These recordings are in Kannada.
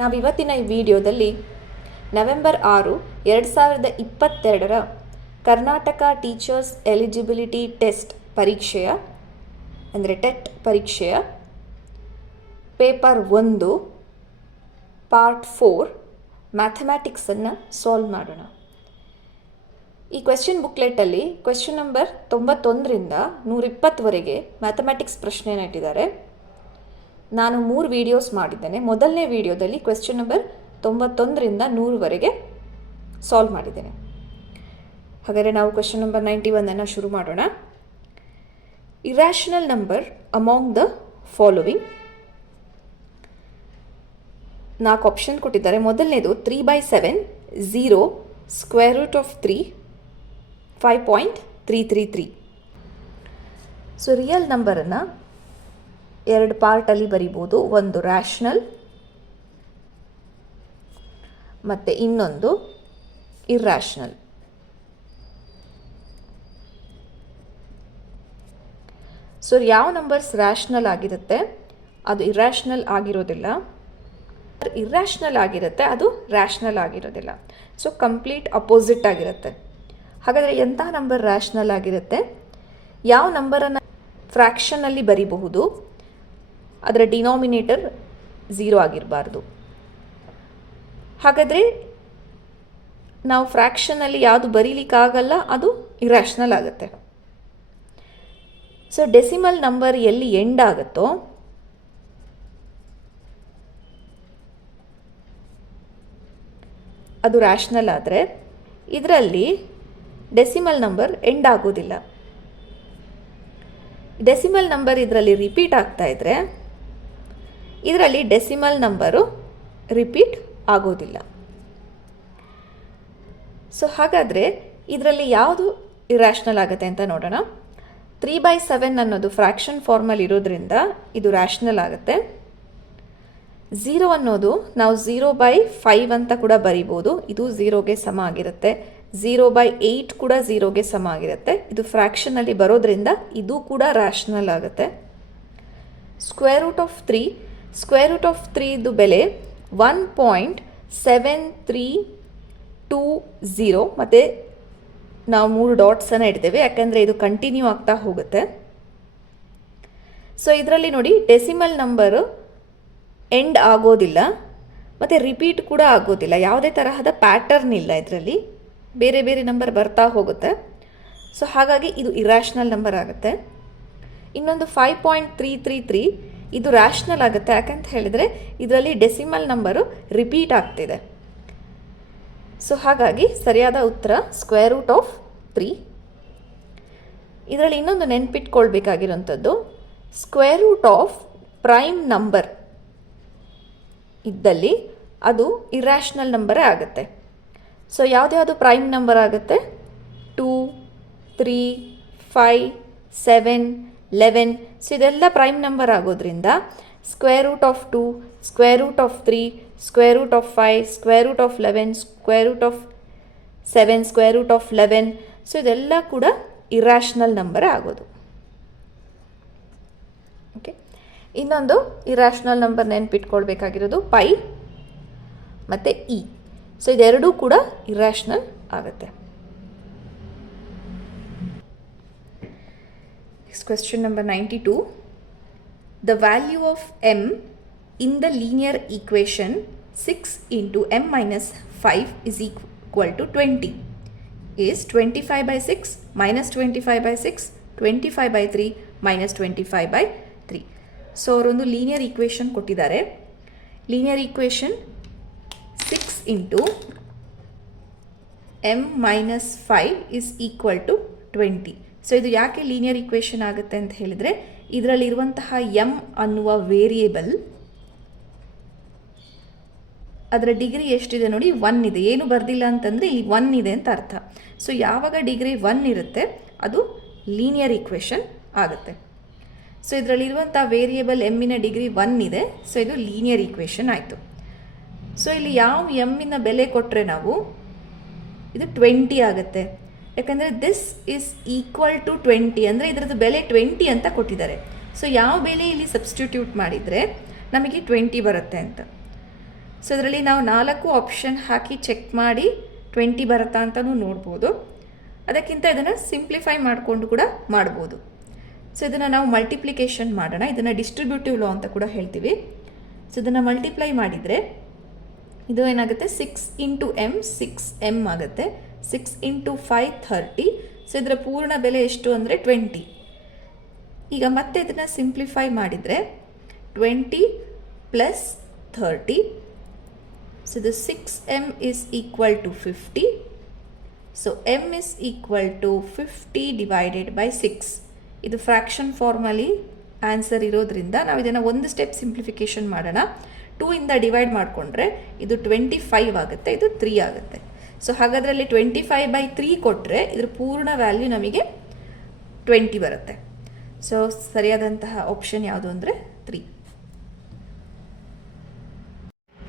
ನಾವಿವತ್ತಿನ ಈ ವಿಡಿಯೋದಲ್ಲಿ November 6, 2022 Karnataka teachers eligibility test ಪರೀಕ್ಷೆಯ ಅಂದರೆ ಟೆಟ್ ಪರೀಕ್ಷೆಯ ಪೇಪರ್ 1 ಪಾರ್ಟ್ 4 ಮ್ಯಾಥಮ್ಯಾಟಿಕ್ಸನ್ನು ಸಾಲ್ವ್ ಮಾಡೋಣ. ಈ ಕ್ವೆಶ್ಚನ್ ಬುಕ್ಲೆಟಲ್ಲಿ ಕ್ವೆಶ್ಚನ್ ನಂಬರ್ 91ರಿಂದ 120ವರೆಗೆ ಮ್ಯಾಥಮ್ಯಾಟಿಕ್ಸ್ ಪ್ರಶ್ನೆಯನ್ನು ಇಟ್ಟಿದ್ದಾರೆ. ನಾನು 3 ವಿಡಿಯೋಸ್ ಮಾಡಿದ್ದೇನೆ. ಮೊದಲನೇ ವಿಡಿಯೋದಲ್ಲಿ ಕ್ವೆಶ್ಚನ್ ನಂಬರ್ 91ರಿಂದ 100ವರೆಗೆ ಸಾಲ್ವ್ ಮಾಡಿದ್ದೇನೆ. ಹಾಗಾದರೆ ನಾವು ಕ್ವೆಶ್ಚನ್ ನಂಬರ್ 91ಅನ್ನು ಶುರು ಮಾಡೋಣ. Irrational number among the following. 4 option ಕೊಟ್ಟಿದ್ದಾರೆ. ಮೊದಲನೇದು 3/7, 0, square root of 3, 5.333. So real ನಂಬರನ್ನು 2 ಪಾರ್ಟಲ್ಲಿ ಬರಿಬೋದು. ಒಂದು ರ್ಯಾಷನಲ್ ಮತ್ತು ಇನ್ನೊಂದು ಇರ್ಯಾಷನಲ್. ಸೊ ಯಾವ ನಂಬರ್ಸ್ ರ್ಯಾಷನಲ್ ಆಗಿರುತ್ತೆ ಅದು ಇರ್ಯಾಷನಲ್ ಆಗಿರೋದಿಲ್ಲ, ಇರ್ಯಾಷನಲ್ ಆಗಿರುತ್ತೆ ಅದು ರ್ಯಾಷನಲ್ ಆಗಿರೋದಿಲ್ಲ. ಸೊ ಕಂಪ್ಲೀಟ್ ಅಪೋಸಿಟ್ ಆಗಿರುತ್ತೆ. ಹಾಗಾದರೆ ಎಂತಹ ನಂಬರ್ ರ್ಯಾಷನಲ್ ಆಗಿರುತ್ತೆ? ಯಾವ ನಂಬರನ್ನು ಫ್ರ್ಯಾಕ್ಷನಲ್ಲಿ ಬರಿಬಹುದು, ಅದರ ಡಿನಾಮಿನೇಟರ್ 0 ಆಗಿರಬಾರ್ದು. ಹಾಗಾದರೆ ನಾವು ಫ್ರ್ಯಾಕ್ಷನಲ್ಲಿ ಯಾವುದು ಬರೀಲಿಕ್ಕಾಗಲ್ಲ ಅದು ಇರ್ಯಾಷನಲ್ ಆಗುತ್ತೆ. ಸೊ ಡೆಸಿಮಲ್ ನಂಬರ್ ಎಲ್ಲಿ ಎಂಡ್ ಆಗುತ್ತೋ ಅದು ರ್ಯಾಷನಲ್ ಆದರೆ ಇದರಲ್ಲಿ ಡೆಸಿಮಲ್ ನಂಬರ್ ಎಂಡ್ ಆಗೋದಿಲ್ಲ. ಡೆಸಿಮಲ್ ನಂಬರ್ ಇದರಲ್ಲಿ ರಿಪೀಟ್ ಆಗ್ತಾ ಇದ್ದರೆ ಇದರಲ್ಲಿ ಡೆಸಿಮಲ್ ನಂಬರು ರಿಪೀಟ್ ಆಗೋದಿಲ್ಲ. ಸೊ ಹಾಗಾದರೆ ಇದರಲ್ಲಿ ಯಾವುದು ಇರ್ಯಾಷನಲ್ ಆಗುತ್ತೆ ಅಂತ ನೋಡೋಣ. 3/7 ಅನ್ನೋದು ಫ್ರ್ಯಾಕ್ಷನ್ ಫಾರ್ಮಲ್ಲಿ ಇರೋದ್ರಿಂದ ಇದು ರ್ಯಾಷನಲ್ ಆಗುತ್ತೆ. 0 ಅನ್ನೋದು ನಾವು 0/5 ಅಂತ ಕೂಡ ಬರಿಬೋದು, ಇದು 0ಗೆ ಸಮ ಆಗಿರುತ್ತೆ. 0/8 ಕೂಡ 0ಗೆ ಸಮ ಆಗಿರುತ್ತೆ. ಇದು ಫ್ರ್ಯಾಕ್ಷನಲ್ಲಿ ಬರೋದ್ರಿಂದ ಇದು ಕೂಡ ರ್ಯಾಷನಲ್ ಆಗುತ್ತೆ. Square root of 3, square root of 3 ಬೆಲೆ 1.7320 ಮತ್ತು ನಾವು 3 ಡಾಟ್ಸನ್ನು ಇಡ್ತೇವೆ ಯಾಕಂದರೆ ಇದು ಕಂಟಿನ್ಯೂ ಆಗ್ತಾ ಹೋಗುತ್ತೆ. ಸೊ ಇದರಲ್ಲಿ ನೋಡಿ ಡೆಸಿಮಲ್ ನಂಬರು ಎಂಡ್ ಆಗೋದಿಲ್ಲ ಮತ್ತು ರಿಪೀಟ್ ಕೂಡ ಆಗೋದಿಲ್ಲ. ಯಾವುದೇ ತರಹದ ಪ್ಯಾಟರ್ನ್ ಇಲ್ಲ ಇದರಲ್ಲಿ, ಬೇರೆ ಬೇರೆ ನಂಬರ್ ಬರ್ತಾ ಹೋಗುತ್ತೆ. ಸೊ ಹಾಗಾಗಿ ಇದು ಇರ್ಯಾಷನಲ್ ನಂಬರ್ ಆಗುತ್ತೆ. ಇನ್ನೊಂದು 5.333 ಇದು ರ್ಯಾಷನಲ್ ಆಗುತ್ತೆ. ಯಾಕಂತ ಹೇಳಿದರೆ ಇದರಲ್ಲಿ ಡೆಸಿಮಲ್ ನಂಬರು ರಿಪೀಟ್ ಆಗ್ತಿದೆ. ಸೊ ಹಾಗಾಗಿ ಸರಿಯಾದ ಉತ್ತರ ಸ್ಕ್ವೇರ್ ರೂಟ್ ಆಫ್ 3. ಇದರಲ್ಲಿ ಇನ್ನೊಂದು ನೆನ್ಪಿಟ್ಕೊಳ್ಬೇಕಾಗಿರೋಂಥದ್ದು, square root of prime number ಇದ್ದಲ್ಲಿ ಅದು ಇರ್ಯಾಷನಲ್ ನಂಬರೇ ಆಗುತ್ತೆ. ಸೊ ಯಾವ್ದ್ಯಾವುದು ಪ್ರೈಮ್ ನಂಬರ್ ಆಗುತ್ತೆ? 2, 3, 5, 7, 11. ಸೊ ಇದೆಲ್ಲ ಪ್ರೈಮ್ ನಂಬರ್ ಆಗೋದ್ರಿಂದ square root of 2, square root of 3, square root of 5, square root of 11, square root of 7, square root of 11. So ಇದೆಲ್ಲ ಕೂಡ ಇರ್ಯಾಷನಲ್ ನಂಬರ್ ಆಗೋದು. ಓಕೆ, ಇನ್ನೊಂದು ಇರ್ಯಾಷನಲ್ ನಂಬರ್ ನೆನ್ಪಿಟ್ಕೊಳ್ಬೇಕಾಗಿರೋದು ಪೈ ಮತ್ತು ಇ. ಸೊ ಇದೆರಡೂ ಕೂಡ ಇರ್ಯಾಷನಲ್ ಆಗುತ್ತೆ. Question number 92. The value of m in the linear equation 6 into m minus 5 is equal to 20 is 25/6 minus 25/6, 25/3 minus 25/3. So ಅವರೊಂದು ಲೀನಿಯರ್ ಈಕ್ವೇಷನ್ ಕೊಟ್ಟಿದ್ದಾರೆ. Linear equation 6 into m minus 5 is equal to 20. So ಇದು ಯಾಕೆ ಲೀನಿಯರ್ ಈಕ್ವೇಷನ್ ಆಗುತ್ತೆ ಅಂತ ಹೇಳಿದರೆ ಇದರಲ್ಲಿರುವಂತಹ ಎಮ್ ಅನ್ನುವ ವೇರಿಯೇಬಲ್ ಅದರ ಡಿಗ್ರಿ ಎಷ್ಟಿದೆ ನೋಡಿ, 1 ಇದೆ. ಏನು ಬರ್ದಿಲ್ಲ ಅಂತಂದರೆ ಇಲ್ಲಿ 1 ಇದೆ ಅಂತ ಅರ್ಥ. ಸೊ ಯಾವಾಗ ಡಿಗ್ರಿ 1 ಇರುತ್ತೆ ಅದು ಲೀನಿಯರ್ ಈಕ್ವೇಷನ್ ಆಗುತ್ತೆ. ಸೊ ಇದರಲ್ಲಿರುವಂಥ ವೇರಿಯೇಬಲ್ ಎಮ್ಮಿನ ಡಿಗ್ರಿ 1 ಇದೆ. ಸೊ ಇದು ಲೀನಿಯರ್ ಈಕ್ವೇಷನ್ ಆಯಿತು. ಸೊ ಇಲ್ಲಿ ಯಾವ ಎಮ್ಮಿನ ಬೆಲೆ ಕೊಟ್ಟರೆ ನಾವು ಇದು 20 ಆಗುತ್ತೆ. ಯಾಕಂದರೆ ದಿಸ್ ಇಸ್ ಈಕ್ವಲ್ ಟು 20 ಅಂದರೆ ಇದರದ್ದು ಬೆಲೆ 20 ಅಂತ ಕೊಟ್ಟಿದ್ದಾರೆ. ಸೊ ಯಾವ ಬೆಲೆ ಇಲ್ಲಿ ಸಬ್ಸ್ಟಿಟ್ಯೂಟ್ ಮಾಡಿದರೆ ನಮಗೆ 20 ಬರುತ್ತೆ ಅಂತ. ಸೊ ಇದರಲ್ಲಿ ನಾವು 4 ಆಪ್ಷನ್ ಹಾಕಿ ಚೆಕ್ ಮಾಡಿ 20 ಬರುತ್ತಾ ಅಂತಲೂ ನೋಡ್ಬೋದು. ಅದಕ್ಕಿಂತ ಇದನ್ನು ಸಿಂಪ್ಲಿಫೈ ಮಾಡಿಕೊಂಡು ಕೂಡ ಮಾಡ್ಬೋದು. ಸೊ ಇದನ್ನು ನಾವು ಮಲ್ಟಿಪ್ಲಿಕೇಶನ್ ಮಾಡೋಣ. ಇದನ್ನು ಡಿಸ್ಟ್ರಿಬ್ಯೂಟಿವ್ ಲಾ ಅಂತ ಕೂಡ ಹೇಳ್ತೀವಿ. ಸೊ ಇದನ್ನು ಮಲ್ಟಿಪ್ಲೈ ಮಾಡಿದರೆ ಇದು ಏನಾಗುತ್ತೆ 6 ಇಂಟು ಎಮ್ 6m ಆಗುತ್ತೆ. 6 ಇಂಟು 5 30. ಸೊ ಇದರ ಪೂರ್ಣ ಬೆಲೆ ಎಷ್ಟು ಅಂದರೆ 20. ಈಗ ಮತ್ತೆ ಇದನ್ನು ಸಿಂಪ್ಲಿಫೈ ಮಾಡಿದರೆ 20 ಪ್ಲಸ್ 30. ಸೊ ಇದು 6m is equal to 50. So m is equal to 50 divided by 6. ಇದು ಫ್ರ್ಯಾಕ್ಷನ್ ಫಾರ್ಮಲ್ಲಿ ಆನ್ಸರ್ ಇರೋದ್ರಿಂದ ನಾವು ಇದನ್ನು ಒಂದು ಸ್ಟೆಪ್ ಸಿಂಪ್ಲಿಫಿಕೇಶನ್ ಮಾಡೋಣ. 2 ಇಂದ ಡಿವೈಡ್ ಮಾಡಿಕೊಂಡ್ರೆ ಇದು 25 ಆಗುತ್ತೆ, ಇದು 3 ಆಗುತ್ತೆ. ಸೊ ಹಾಗಾದ್ರಲ್ಲಿ 25/3 ಕೊಟ್ಟರೆ ಇದ್ರ ಪೂರ್ಣ ವ್ಯಾಲ್ಯೂ ನಮಗೆ 20 ಬರುತ್ತೆ. ಸೊ ಸರಿಯಾದಂತಹ ಆಪ್ಷನ್ ಯಾವುದು ಅಂದರೆ 3.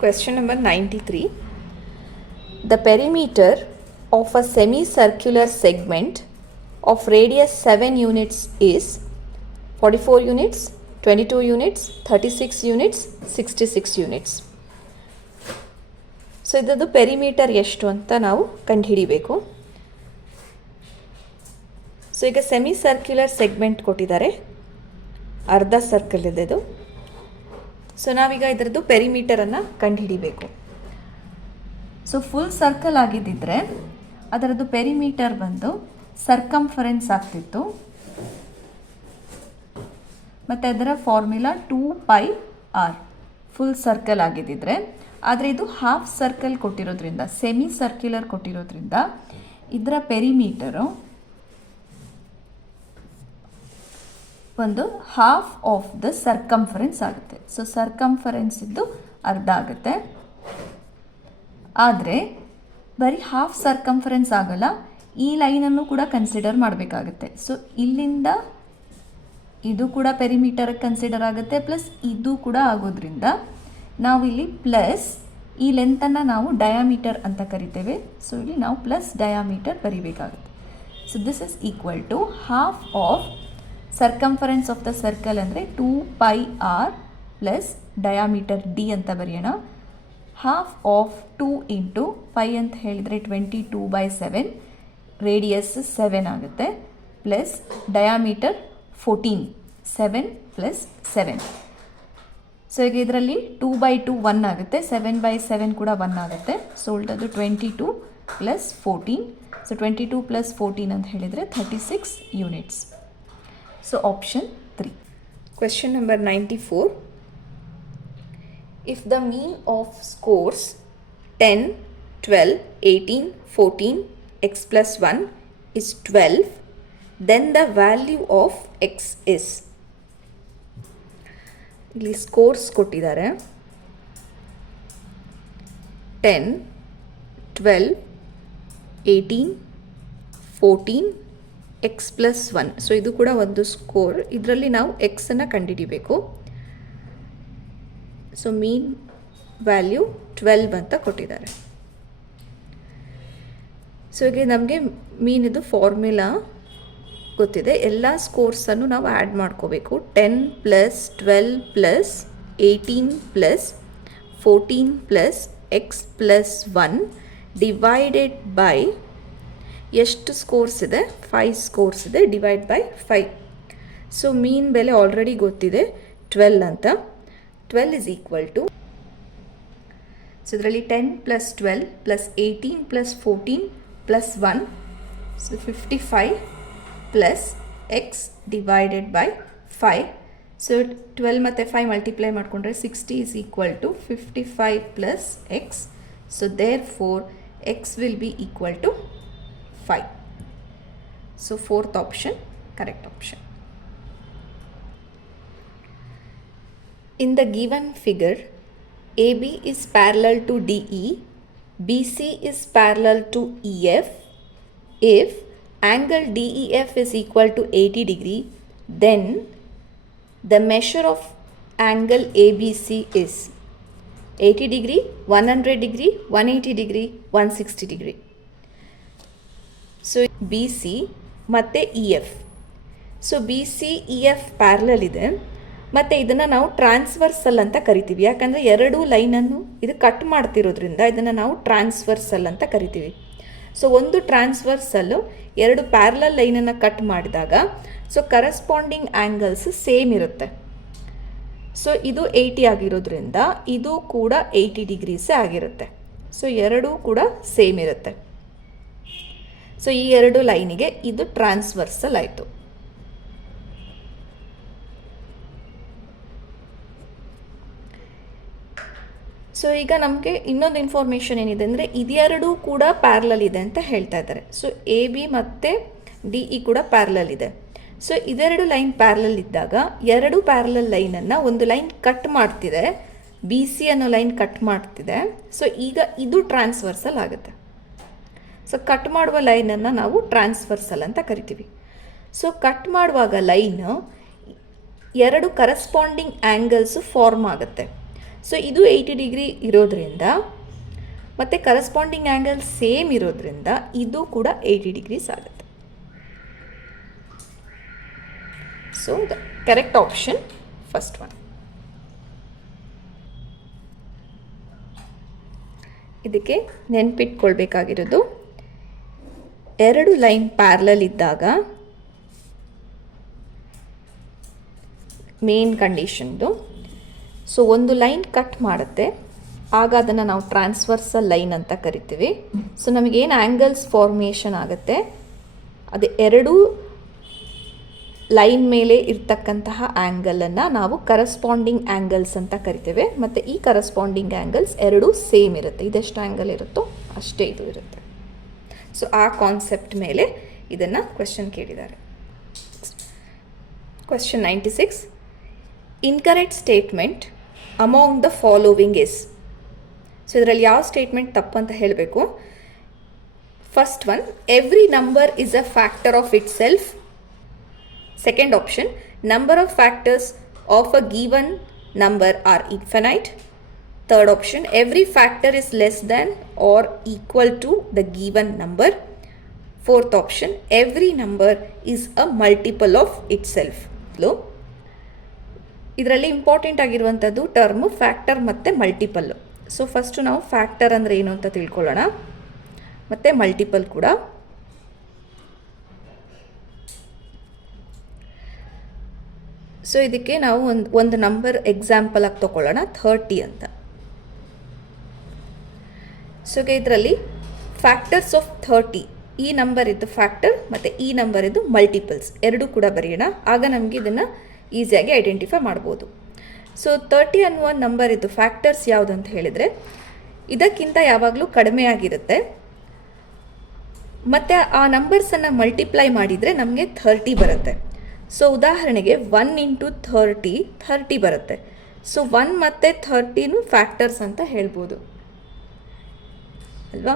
Question number 93. The perimeter of a semi-circular segment of radius 7 units is 44 units, 22 units, 36 units, 66 units. So ಇದರದ್ದು ಪೆರಿಮೀಟರ್ ಎಷ್ಟು ಅಂತ ನಾವು ಕಂಡುಹಿಡಿಬೇಕು. ಸೊ ಈಗ ಸೆಮಿ ಸರ್ಕ್ಯುಲರ್ ಸೆಗ್ಮೆಂಟ್ ಕೊಟ್ಟಿದ್ದಾರೆ, ಅರ್ಧ ಸರ್ಕಲ್ ಇದೆ ಇದು. ಸೊ ನಾವೀಗ ಇದರದ್ದು ಪೆರಿಮೀಟರನ್ನು ಕಂಡುಹಿಡಿಬೇಕು. ಸೊ ಫುಲ್ ಸರ್ಕಲ್ ಆಗಿದ್ದಿದ್ರೆ ಅದರದ್ದು ಪೆರಿಮೀಟರ್ ಬಂದು ಸರ್ಕಂಫರೆನ್ಸ್ ಆಗ್ತಿತ್ತು, ಮತ್ತು ಅದರ ಫಾರ್ಮುಲಾ 2πr ಫುಲ್ ಸರ್ಕಲ್ ಆಗಿದ್ದಿದ್ರೆ. ಆದರೆ ಇದು ಹಾಫ್ ಸರ್ಕಲ್ ಕೊಟ್ಟಿರೋದ್ರಿಂದ, ಸೆಮಿ ಸರ್ಕ್ಯುಲರ್ ಕೊಟ್ಟಿರೋದ್ರಿಂದ ಇದರ ಪೆರಿಮೀಟರು ಒಂದು ಹಾಫ್ ಆಫ್ ದ ಸರ್ಕಂಫರೆನ್ಸ್ ಆಗುತ್ತೆ. ಸೊ ಸರ್ಕಂಫರೆನ್ಸ್ ಇದ್ದು ಅರ್ಧ ಆಗುತ್ತೆ. ಆದರೆ ಬರೀ ಹಾಫ್ ಸರ್ಕಂಫರೆನ್ಸ್ ಆಗಲ್ಲ, ಈ ಲೈನನ್ನು ಕೂಡ ಕನ್ಸಿಡರ್ ಮಾಡಬೇಕಾಗುತ್ತೆ. ಸೊ ಇಲ್ಲಿಂದ ಇದು ಕೂಡ ಪೆರಿಮೀಟರ್ ಕನ್ಸಿಡರ್ ಆಗುತ್ತೆ, ಪ್ಲಸ್ ಇದು ಕೂಡ ಆಗೋದ್ರಿಂದ ನಾವು ಇಲ್ಲಿ ಪ್ಲಸ್ ಈ ಲೆಂತನ್ನು ನಾವು ಡಯಾಮೀಟರ್ ಅಂತ ಕರಿತೇವೆ. ಸೊ ಇಲ್ಲಿ ನಾವು ಪ್ಲಸ್ ಡಯಾಮೀಟರ್ ಬರಿಬೇಕಾಗುತ್ತೆ. So this is equal to half of circumference of the circle ಅಂದರೆ 2πr ಪ್ಲಸ್ ಡಯಾಮೀಟರ್ d ಅಂತ ಬರೆಯೋಣ. ಹಾಫ್ ಆಫ್ 2 ಇಂಟು 5 ಅಂತ ಹೇಳಿದರೆ 22/7, ರೇಡಿಯಸ್ 7 ಆಗುತ್ತೆ, ಪ್ಲಸ್ ಡಯಾಮೀಟರ್ 14, 7 ಪ್ಲಸ್ 7. ಸೊ ಈಗ ಇದರಲ್ಲಿ 2/2 1 ಆಗುತ್ತೆ, 7/7 ಕೂಡ 1 ಆಗುತ್ತೆ. ಸೊ ಉಳಿದದ್ದು 22 ಪ್ಲಸ್ 14. ಸೊ 22 ಪ್ಲಸ್ 14 ಅಂತ ಹೇಳಿದರೆ 36 units. So option 3. Question number 94. If the mean of scores 10, 12, 18, 14, x plus 1 is 12, then the value of x is. ಇಲ್ಲಿ ಸ್ಕೋರ್ಸ್ ಕೊಟ್ಟಿದ್ದಾರೆ 10, 12, 18, 14, x plus 1. ಸೊ ಇದು ಕೂಡ ಒಂದು ಸ್ಕೋರ್. ಇದರಲ್ಲಿ ನಾವು ಎಕ್ಸನ್ನು ಕಂಡುಹಿಡಿಬೇಕು. ಸೊ ಮೀನ್ ವ್ಯಾಲ್ಯೂ 12 ಅಂತ ಕೊಟ್ಟಿದ್ದಾರೆ. ಸೊ ಈಗ ನಮಗೆ ಮೀನಿದು ಫಾರ್ಮುಲಾ ಗೊತ್ತಿದೆ. ಎಲ್ಲ ಸ್ಕೋರ್ಸನ್ನು ನಾವು ಆ್ಯಡ್ ಮಾಡ್ಕೋಬೇಕು. 10 plus 12 plus 18 plus 14 plus X plus 1 divided by ಎಷ್ಟು ಸ್ಕೋರ್ಸ್ ಇದೆ, 5 ಸ್ಕೋರ್ಸ್ ಇದೆ, ಡಿವೈಡ್ ಬೈ 5. ಸೊ ಮೀನ್ ಬೆಲೆ ಆಲ್ರೆಡಿ ಗೊತ್ತಿದೆ 12 ಅಂತ. 12 is equal to, ಸೊ ಇದರಲ್ಲಿ 10 plus 12 plus 18 plus 14 plus 1, so 55 plus X divided by 5. So 12 ಮತ್ತು 5 ಮಲ್ಟಿಪ್ಲೈ ಮಾಡಿಕೊಂಡ್ರೆ 60 is equal to 55 plus X. So therefore X will be equal to 5. So fourth option correct option. In the given figure, AB is parallel to DE, BC is parallel to EF. If angle DEF is equal to 80 degree, then the measure of angle ABC is 80 degree, 100 degree, 180 degree, 160 degree. So BC ಮತ್ತು EF. So BC EF parallel ಇದೆ. ಮತ್ತು ಇದನ್ನು ನಾವು ಟ್ರಾನ್ಸ್ವರ್ಸಲ್ ಅಂತ ಕರಿತೀವಿ. ಯಾಕಂದರೆ ಎರಡೂ ಲೈನನ್ನು ಇದು ಕಟ್ ಮಾಡ್ತಿರೋದ್ರಿಂದ ಇದನ್ನು ನಾವು ಟ್ರಾನ್ಸ್ವರ್ಸಲ್ ಅಂತ ಕರಿತೀವಿ. ಸೊ ಒಂದು ಟ್ರಾನ್ಸ್ವರ್ಸಲ್ಲು ಎರಡು ಪ್ಯಾರಲಲ್ ಲೈನನ್ನು ಕಟ್ ಮಾಡಿದಾಗ ಸೊ ಕರೆಸ್ಪಾಂಡಿಂಗ್ ಆ್ಯಂಗಲ್ಸ್ ಸೇಮ್ ಇರುತ್ತೆ. ಸೊ ಇದು 80 ಆಗಿರೋದ್ರಿಂದ ಇದು ಕೂಡ 80 ಡಿಗ್ರೀಸೇ ಆಗಿರುತ್ತೆ. ಸೊ ಎರಡೂ ಕೂಡ ಸೇಮ್ ಇರುತ್ತೆ. ಸೊ ಈ ಎರಡು ಲೈನಿಗೆ ಇದು ಟ್ರಾನ್ಸ್ವರ್ಸಲ್ ಆಯಿತು. ಸೊ ಈಗ ನಮಗೆ ಇನ್ನೊಂದು ಇನ್ಫಾರ್ಮೇಷನ್ ಏನಿದೆ ಅಂದರೆ ಇದೆರಡೂ ಕೂಡ ಪ್ಯಾರಲಲ್ ಇದೆ ಅಂತ ಹೇಳ್ತಾ ಇದ್ದಾರೆ. ಸೊ AB ಮತ್ತು DE ಕೂಡ ಪ್ಯಾರಲಲ್ ಇದೆ. ಸೊ ಇದೆರಡು ಲೈನ್ ಪ್ಯಾರಲಲ್ ಇದ್ದಾಗ ಎರಡು ಪ್ಯಾರಲಲ್ ಲೈನನ್ನು ಒಂದು ಲೈನ್ ಕಟ್ ಮಾಡ್ತಿದೆ, BC ಅನ್ನೋ ಲೈನ್ ಕಟ್ ಮಾಡ್ತಿದೆ. ಸೊ ಈಗ ಇದು ಟ್ರಾನ್ಸ್ವರ್ಸಲ್ ಆಗುತ್ತೆ. ಸೊ ಕಟ್ ಮಾಡುವ ಲೈನನ್ನು ನಾವು ಟ್ರಾನ್ಸ್ವರ್ಸಲ್ ಅಂತ ಕರಿತೀವಿ. ಸೊ ಕಟ್ ಮಾಡುವಾಗ ಲೈನು ಎರಡು ಕರೆಸ್ಪಾಂಡಿಂಗ್ ಆ್ಯಂಗಲ್ಸು ಫಾರ್ಮ್ ಆಗುತ್ತೆ. ಸೊ ಇದು 80 ಡಿಗ್ರಿ ಇರೋದ್ರಿಂದ ಮತ್ತು ಕರೆಸ್ಪಾಂಡಿಂಗ್ ಆ್ಯಂಗಲ್ ಸೇಮ್ ಇರೋದ್ರಿಂದ ಇದು ಕೂಡ 80 ಡಿಗ್ರೀಸ್ ಆಗುತ್ತೆ. So the correct option first one. ಇದಕ್ಕೆ ನೆನ್ಪಿಟ್ಕೊಳ್ಬೇಕಾಗಿರೋದು ಎರಡು ಲೈನ್ ಪ್ಯಾರಲಲ್ ಇದ್ದಾಗ ಮೇನ್ ಕಂಡೀಷನ್ದು. ಸೊ ಒಂದು ಲೈನ್ ಕಟ್ ಮಾಡುತ್ತೆ, ಆಗ ಅದನ್ನು ನಾವು ಟ್ರಾನ್ಸ್ವರ್ಸಲ್ ಲೈನ್ ಅಂತ ಕರಿತೀವಿ. ಸೊ ನಮಗೇನು ಆ್ಯಂಗಲ್ಸ್ ಫಾರ್ಮೇಷನ್ ಆಗುತ್ತೆ ಅದು ಎರಡೂ ಲೈನ್ ಮೇಲೆ ಇರ್ತಕ್ಕಂತಹ ಆ್ಯಂಗಲನ್ನು ನಾವು ಕರೆಸ್ಪಾಂಡಿಂಗ್ ಆ್ಯಂಗಲ್ಸ್ ಅಂತ ಕರಿತೇವೆ. ಮತ್ತು ಈ ಕರೆಸ್ಪಾಂಡಿಂಗ್ ಆ್ಯಂಗಲ್ಸ್ ಎರಡೂ ಸೇಮ್ ಇರುತ್ತೆ. ಇದೆಷ್ಟು ಆ್ಯಂಗಲ್ ಇರುತ್ತೋ ಅಷ್ಟೇ ಇದು ಇರುತ್ತೆ. ಸೊ ಆ ಕಾನ್ಸೆಪ್ಟ್ ಮೇಲೆ ಇದನ್ನು ಕ್ವೆಶ್ಚನ್ ಕೇಳಿದ್ದಾರೆ. Question 96. Incorrect statement among the following is. So ಇದರಲ್ಲಿ ಯಾವ ಸ್ಟೇಟ್ಮೆಂಟ್ ತಪ್ಪು ಅಂತ ಹೇಳಬೇಕು. First one, every number is a factor of it self. Second option, number of factors of a given number are infinite. Third option, every factor is less than or equal to the given number. Fourth option, every number is a multiple of itself. ಇದರಲ್ಲಿ ಇಂಪಾರ್ಟೆಂಟ್ ಆಗಿರುವಂಥದ್ದು ಟರ್ಮು ಫ್ಯಾಕ್ಟರ್ ಮತ್ತು ಮಲ್ಟಿಪಲ್ಲು. ಸೊ ಫಸ್ಟು ನಾವು ಫ್ಯಾಕ್ಟರ್ ಅಂದರೆ ಏನು ಅಂತ ತಿಳ್ಕೊಳ್ಳೋಣ, ಮತ್ತು ಮಲ್ಟಿಪಲ್ ಕೂಡ. ಸೊ ಇದಕ್ಕೆ ನಾವು ಒಂದು ನಂಬರ್ ಎಕ್ಸಾಂಪಲ್ ಆಗಿ ತೊಗೊಳ್ಳೋಣ, 30 ಅಂತ. ಸೊ ಇದರಲ್ಲಿ ಫ್ಯಾಕ್ಟರ್ಸ್ ಆಫ್ 30, ಈ ನಂಬರ್ ಇದ್ದು ಫ್ಯಾಕ್ಟರ್ ಮತ್ತು ಈ ನಂಬರ್ ಇದ್ದು ಮಲ್ಟಿಪಲ್ಸ್ ಎರಡೂ ಕೂಡ ಬರೆಯೋಣ. ಆಗ ನಮಗೆ ಇದನ್ನು ಈಸಿಯಾಗಿ ಐಡೆಂಟಿಫೈ ಮಾಡ್ಬೋದು. ಸೊ 30 ಅನ್ನುವ ನಂಬರ್ ಇದ್ದು ಫ್ಯಾಕ್ಟರ್ಸ್ ಯಾವುದು ಅಂತ ಹೇಳಿದರೆ ಇದಕ್ಕಿಂತ ಯಾವಾಗಲೂ ಕಡಿಮೆ ಆಗಿರುತ್ತೆ. ಮತ್ತು ಆ ನಂಬರ್ಸನ್ನು ಮಲ್ಟಿಪ್ಲೈ ಮಾಡಿದರೆ ನಮಗೆ 30 ಬರುತ್ತೆ. ಸೊ ಉದಾಹರಣೆಗೆ 1 ಇಂಟು 30 ಬರುತ್ತೆ. ಸೊ 1 ಮತ್ತು 30 ಫ್ಯಾಕ್ಟರ್ಸ್ ಅಂತ ಹೇಳ್ಬೋದು ಅಲ್ವಾ.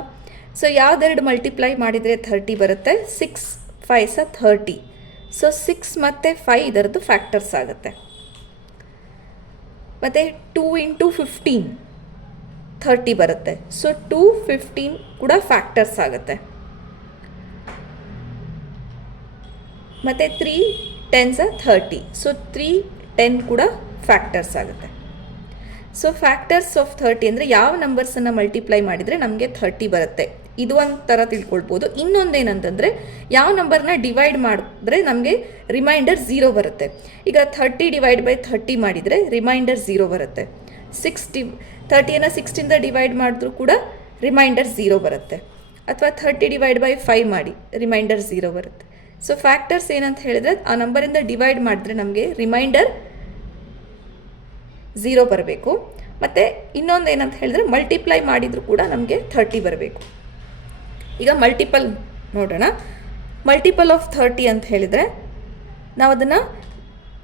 ಸೊ ಯಾವುದೆರಡು ಮಲ್ಟಿಪ್ಲೈ ಮಾಡಿದರೆ 30 ಬರುತ್ತೆ, 6 5 30. ಸೊ 6 ಮತ್ತು 5 ಇದರದ್ದು ಫ್ಯಾಕ್ಟರ್ಸ್ ಆಗುತ್ತೆ. ಮತ್ತು 2 ಇಂಟು 15 30 ಬರುತ್ತೆ. ಸೊ 2 15 ಕೂಡ ಫ್ಯಾಕ್ಟರ್ಸ್ ಆಗುತ್ತೆ. ಮತ್ತು 3 10s 30. ಸೊ 3 10 ಕೂಡ ಫ್ಯಾಕ್ಟರ್ಸ್ ಆಗುತ್ತೆ. ಸೊ ಫ್ಯಾಕ್ಟರ್ಸ್ ಆಫ್ 30 ಅಂದರೆ ಯಾವ ನಂಬರ್ಸನ್ನು ಮಲ್ಟಿಪ್ಲೈ ಮಾಡಿದರೆ ನಮಗೆ 30 ಬರುತ್ತೆ, ಇದು ಒಂಥರ ತಿಳ್ಕೊಳ್ಬೋದು. ಇನ್ನೊಂದೇನಂತಂದರೆ ಯಾವ ನಂಬರ್ನ ಡಿವೈಡ್ ಮಾಡಿದ್ರೆ ನಮಗೆ ರಿಮೈಂಡರ್ 0 ಬರುತ್ತೆ. ಈಗ 30 ಡಿವೈಡ್ ಬೈ 30 ಮಾಡಿದರೆ ರಿಮೈಂಡರ್ 0 ಬರುತ್ತೆ. 30ಯನ್ನು 6 ಡಿವೈಡ್ ಮಾಡಿದ್ರೂ ಕೂಡ ರಿಮೈಂಡರ್ 0 ಬರುತ್ತೆ. ಅಥವಾ 30 ಡಿವೈಡ್ ಬೈ 5 ಮಾಡಿ ರಿಮೈಂಡರ್ 0 ಬರುತ್ತೆ. ಸೊ ಫ್ಯಾಕ್ಟರ್ಸ್ ಏನಂತ ಹೇಳಿದ್ರೆ ಆ ನಂಬರಿಂದ ಡಿವೈಡ್ ಮಾಡಿದ್ರೆ ನಮಗೆ ರಿಮೈಂಡರ್ 0 ಬರಬೇಕು. ಮತ್ತು ಇನ್ನೊಂದು ಏನಂತ ಹೇಳಿದ್ರೆ ಮಲ್ಟಿಪ್ಲೈ ಮಾಡಿದರೂ ಕೂಡ ನಮಗೆ 30 ಬರಬೇಕು. ಈಗ ಮಲ್ಟಿಪಲ್ ನೋಡೋಣ. ಮಲ್ಟಿಪಲ್ ಆಫ್ 30 ಅಂತ ಹೇಳಿದರೆ ನಾವು ಅದನ್ನು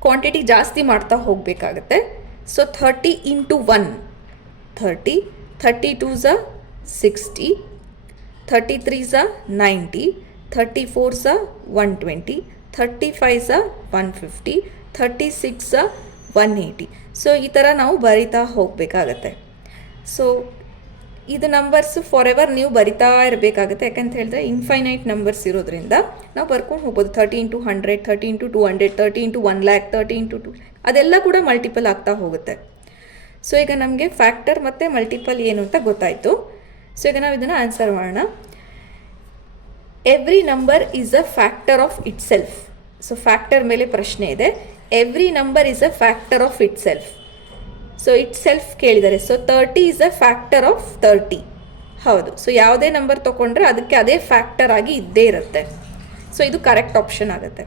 ಕ್ವಾಂಟಿಟಿ ಜಾಸ್ತಿ ಮಾಡ್ತಾ ಹೋಗಬೇಕಾಗತ್ತೆ. So 30 into 1 30, 32s 60, 33s 90, 34s 120, 35s 150, 36 180. So ಈ ಥರ ನಾವು ಬರಿತಾ ಹೋಗಬೇಕಾಗತ್ತೆ. ಸೊ ಇದು ನಂಬರ್ಸು ಫಾರ್ ಎವರ್ ನೀವು ಬರಿತಾ ಇರಬೇಕಾಗುತ್ತೆ. ಯಾಕಂತ ಹೇಳಿದ್ರೆ ಇನ್ಫೈನೈಟ್ ನಂಬರ್ಸ್ ಇರೋದ್ರಿಂದ ನಾವು ಬರ್ಕೊಂಡು ಹೋಗ್ಬೋದು. 30 into 100, 30 into 200, 30 into 1 lac, 30 into 2, ಅದೆಲ್ಲ ಕೂಡ ಮಲ್ಟಿಪಲ್ ಆಗ್ತಾ ಹೋಗುತ್ತೆ. ಸೊ ಈಗ ನಮಗೆ ಫ್ಯಾಕ್ಟರ್ ಮತ್ತು ಮಲ್ಟಿಪಲ್ ಏನು ಅಂತ ಗೊತ್ತಾಯಿತು. ಸೊ ಈಗ ನಾವು ಇದನ್ನು ಆನ್ಸರ್ ಮಾಡೋಣ. Every number is a factor of itself. So factor ಮೇಲೆ ಪ್ರಶ್ನೆ ಇದೆ. Every number is a factor of itself. So itself ಕೇಳಿದ್ದಾರೆ. So 30 is a factor of 30. ಹೌದು. ಸೊ ಯಾವುದೇ ನಂಬರ್ ತೊಗೊಂಡ್ರೆ ಅದಕ್ಕೆ ಅದೇ ಫ್ಯಾಕ್ಟರ್ ಆಗಿ ಇದ್ದೇ ಇರುತ್ತೆ. ಸೊ ಇದು ಕರೆಕ್ಟ್ ಆಪ್ಷನ್ ಆಗುತ್ತೆ.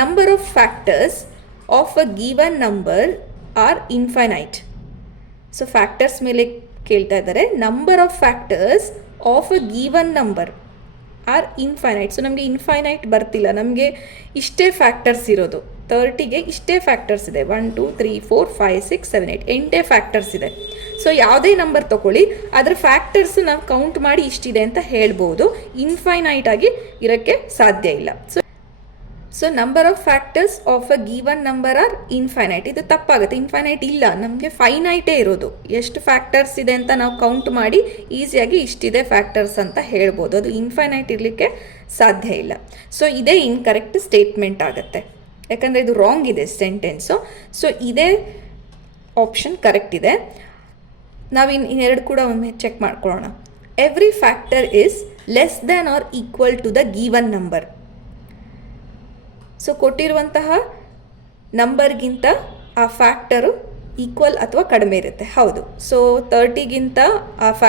Number of factors of a given number are infinite. So factors ಮೇಲೆ ಕೇಳ್ತಾ ಇದ್ದಾರೆ. Number of factors of a given number are infinite. So ನಮಗೆ ಇನ್ಫೈನೈಟ್ ಬರ್ತಿಲ್ಲ, ನಮಗೆ ಇಷ್ಟೇ ಫ್ಯಾಕ್ಟರ್ಸ್ ಇರೋದು. 30ಗೆ ಇಷ್ಟೇ ಫ್ಯಾಕ್ಟರ್ಸ್ ಇದೆ. 1 2 3 4 5 6 7 8 8 ಫ್ಯಾಕ್ಟರ್ಸ್ ಇದೆ. ಸೊ ಯಾವುದೇ ನಂಬರ್ ತೊಗೊಳ್ಳಿ, ಅದರ ಫ್ಯಾಕ್ಟರ್ಸ್ ನಾವು ಕೌಂಟ್ ಮಾಡಿ ಇಷ್ಟಿದೆ ಅಂತ ಹೇಳ್ಬೋದು. ಇನ್ಫೈನೈಟ್ ಆಗಿ ಇರೋಕ್ಕೆ ಸಾಧ್ಯ ಇಲ್ಲ. So number of factors of a given number are infinite. ಇದು ತಪ್ಪಾಗುತ್ತೆ. ಇನ್ಫೈನೈಟ್ ಇಲ್ಲ, ನಮಗೆ ಫೈನೈಟೇ ಇರೋದು. ಎಷ್ಟು ಫ್ಯಾಕ್ಟರ್ಸ್ ಇದೆ ಅಂತ ನಾವು ಕೌಂಟ್ ಮಾಡಿ ಈಸಿಯಾಗಿ ಇಷ್ಟಿದೆ ಫ್ಯಾಕ್ಟರ್ಸ್ ಅಂತ ಹೇಳ್ಬೋದು. ಅದು ಇನ್ಫೈನೈಟ್ ಇರಲಿಕ್ಕೆ ಸಾಧ್ಯ ಇಲ್ಲ. ಸೊ ಇದೇ ಇನ್ಕರೆಕ್ಟ್ ಸ್ಟೇಟ್ಮೆಂಟ್ ಆಗುತ್ತೆ, ಯಾಕಂದರೆ ಇದು ರಾಂಗ್ ಇದೆ ಸೆಂಟೆನ್ಸು. ಸೊ ಇದೇ ಆಪ್ಷನ್ ಕರೆಕ್ಟ್ ಇದೆ. ನಾವು ಇನ್ನೆರಡು ಕೂಡ ಒಮ್ಮೆ ಚೆಕ್ ಮಾಡ್ಕೊಳ್ಳೋಣ. Every factor is less than or equal to the given number. So ಕೊಟ್ಟಿರುವಂತಹ ನಂಬರ್ಗಿಂತ ಆ ಫ್ಯಾಕ್ಟರು ಈಕ್ವಲ್ ಅಥವಾ ಕಡಿಮೆ ಇರುತ್ತೆ. ಹೌದು. ಸೊ 30ಗಿಂತ